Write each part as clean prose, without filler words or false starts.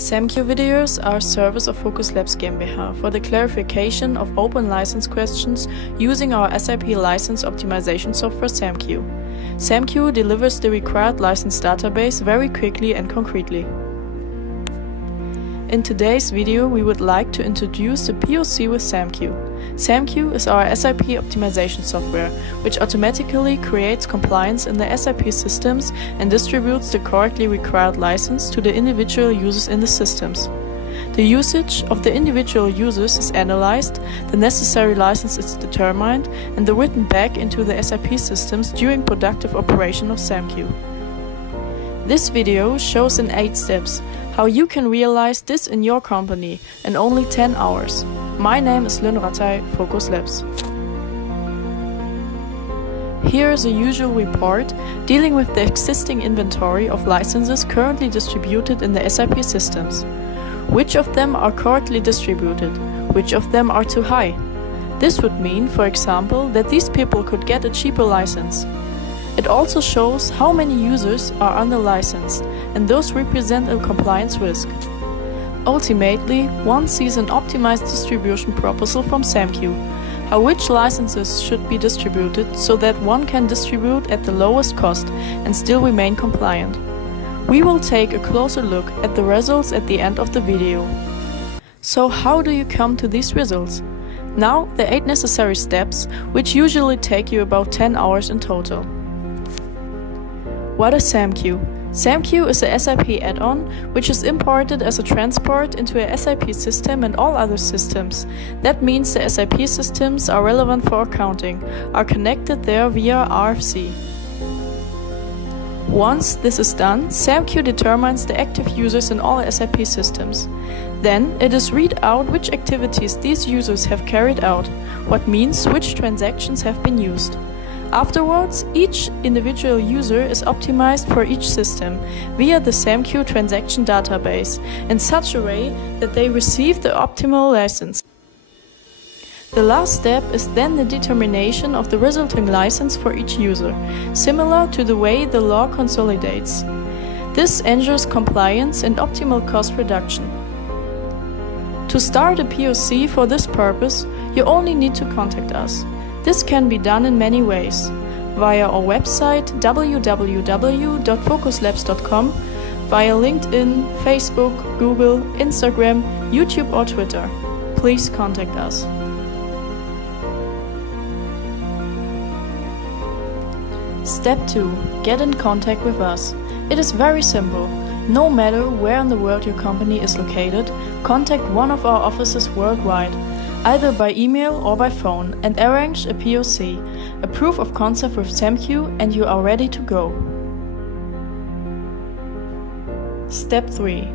samQ videos are a service of voquzlabs GmbH for the clarification of open license questions using our SAP license optimization software samQ. samQ delivers the required license database very quickly and concretely. In today's video, we would like to introduce the POC with samQ. samQ is our SAP optimization software, which automatically creates compliance in the SAP systems and distributes the correctly required license to the individual users in the systems. The usage of the individual users is analyzed, the necessary license is determined, and written back into the SAP systems during productive operation of samQ. This video shows in 8 steps how you can realize this in your company in only 10 hours. My name is Lynn Rattay, voquzlabs. Here is a usual report dealing with the existing inventory of licenses currently distributed in the SAP systems. Which of them are correctly distributed? Which of them are too high? This would mean, for example, that these people could get a cheaper license. It also shows how many users are under-licensed, and those represent a compliance risk. Ultimately, one sees an optimized distribution proposal from samQ, how which licenses should be distributed so that one can distribute at the lowest cost and still remain compliant. We will take a closer look at the results at the end of the video. So how do you come to these results? Now the 8 necessary steps, which usually take you about 10 hours in total. What is samQ? samQ is a SAP add-on which is imported as a transport into a SAP system and all other systems. That means the SAP systems are relevant for accounting, are connected there via RFC. Once this is done, samQ determines the active users in all SAP systems. Then it is read out which activities these users have carried out, what means which transactions have been used. Afterwards, each individual user is optimized for each system via the samQ transaction database in such a way that they receive the optimal license. The last step is then the determination of the resulting license for each user, similar to the way the law consolidates. This ensures compliance and optimal cost reduction. To start a POC for this purpose, you only need to contact us. This can be done in many ways, via our website www.voquzlabs.com, via LinkedIn, Facebook, Google, Instagram, YouTube or Twitter. Please contact us. Step 2. Get in contact with us. It is very simple. No matter where in the world your company is located, contact one of our offices worldwide, either by email or by phone, and arrange a POC, a proof of concept with samQ, and you are ready to go. Step 3.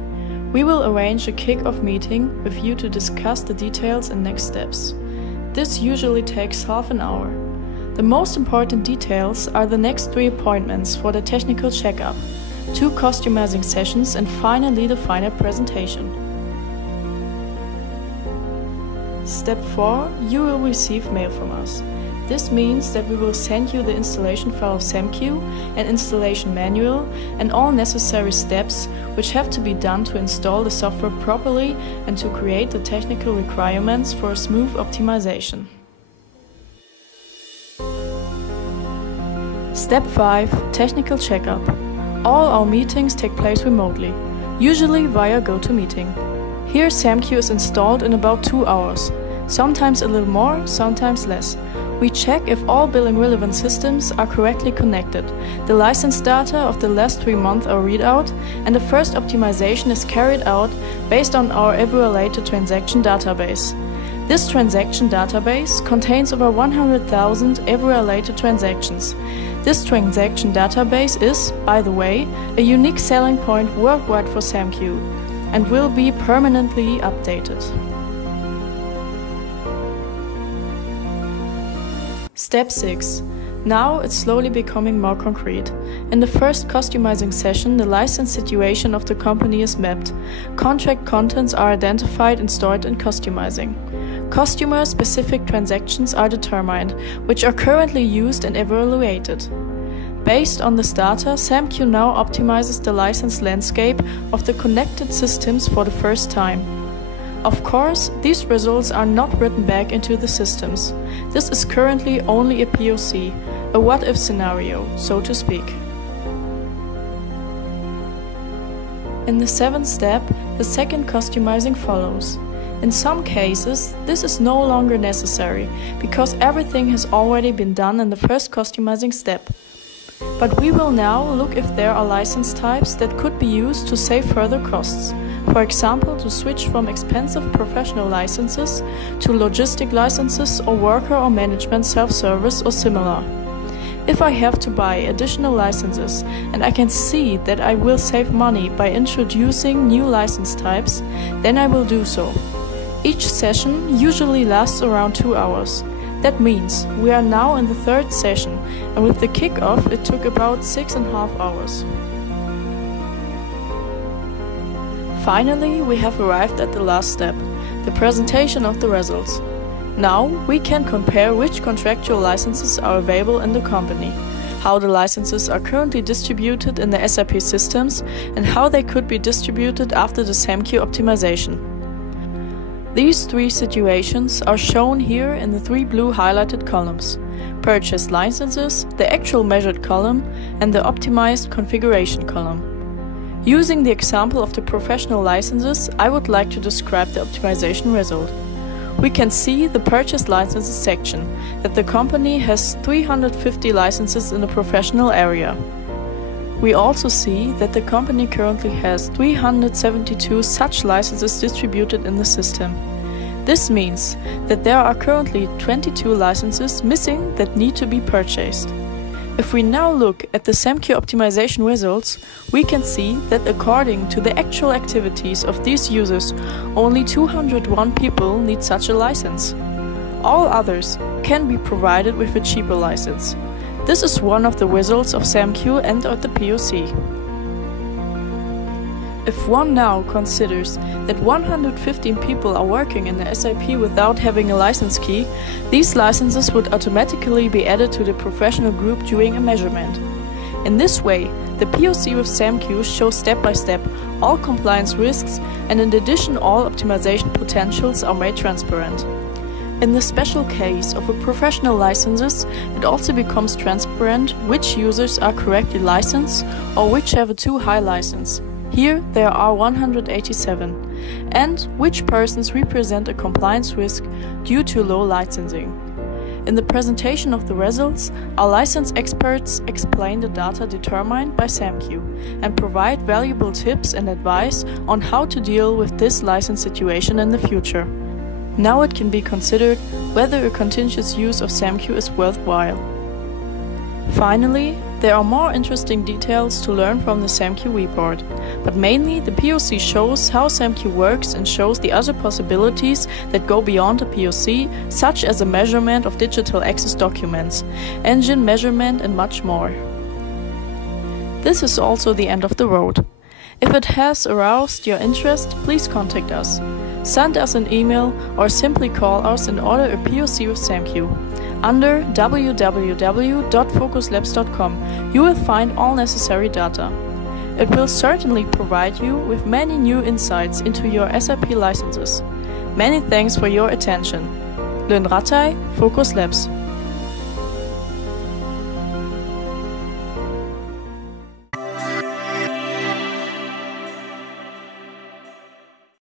We will arrange a kick-off meeting with you to discuss the details and next steps. This usually takes half an hour. The most important details are the next 3 appointments for the technical checkup, 2 customizing sessions, and finally the final presentation. Step 4. You will receive mail from us. This means that we will send you the installation file of samQ, an installation manual, and all necessary steps which have to be done to install the software properly and to create the technical requirements for a smooth optimization. Step 5. Technical checkup. All our meetings take place remotely, usually via GoToMeeting. Here samQ is installed in about 2 hours, sometimes a little more, sometimes less. We check if all billing relevant systems are correctly connected, the license data of the last 3 months are read out, and the first optimization is carried out based on our evaluated transaction database. This transaction database contains over 100,000 evaluated transactions. This transaction database is, by the way, a unique selling point worldwide for samQ and will be permanently updated. Step 6. Now it's slowly becoming more concrete. In the first customizing session, the license situation of the company is mapped. Contract contents are identified and stored in customizing. Customer-specific transactions are determined, which are currently used and evaluated. Based on this data, samQ now optimizes the license landscape of the connected systems for the first time. Of course, these results are not written back into the systems. This is currently only a POC, a what-if scenario, so to speak. In the 7th step, the second customizing follows. In some cases, this is no longer necessary, because everything has already been done in the first customizing step. But we will now look if there are license types that could be used to save further costs. For example, to switch from expensive professional licenses to logistic licenses or worker or management self-service or similar. If I have to buy additional licenses and I can see that I will save money by introducing new license types, then I will do so. Each session usually lasts around 2 hours. That means we are now in the 3rd session, and with the kickoff it took about 6.5 hours. Finally, we have arrived at the last step, the presentation of the results. Now we can compare which contractual licenses are available in the company, how the licenses are currently distributed in the SAP systems, and how they could be distributed after the samQ optimization. These 3 situations are shown here in the 3 blue highlighted columns: purchased licenses, the actual measured column, and the optimized configuration column. Using the example of the professional licenses, I would like to describe the optimization result. We can see the purchased licenses section, that the company has 350 licenses in the professional area. We also see that the company currently has 372 such licenses distributed in the system. This means that there are currently 22 licenses missing that need to be purchased. If we now look at the samQ optimization results, we can see that according to the actual activities of these users, only 201 people need such a license. All others can be provided with a cheaper license. This is one of the results of samQ and of the POC. If one now considers that 115 people are working in the SAP without having a license key, these licenses would automatically be added to the professional group during a measurement. In this way, the POC with samQ shows step by step all compliance risks, and in addition all optimization potentials are made transparent. In the special case of a professional licenses, it also becomes transparent which users are correctly licensed or which have a too high license. Here there are 187, and which persons represent a compliance risk due to low licensing. In the presentation of the results, our license experts explain the data determined by samQ and provide valuable tips and advice on how to deal with this license situation in the future. Now it can be considered whether a continuous use of samQ is worthwhile. Finally, there are more interesting details to learn from the samQ report, but mainly the POC shows how samQ works and shows the other possibilities that go beyond the POC, such as the measurement of digital access documents, engine measurement and much more. This is also the end of the road. If it has aroused your interest, please contact us. Send us an email or simply call us and order a POC with samQ. Under www.voquzlabs.com you will find all necessary data. It will certainly provide you with many new insights into your SAP licenses. Many thanks for your attention. Lynn Rattay, VOQUZ Labs.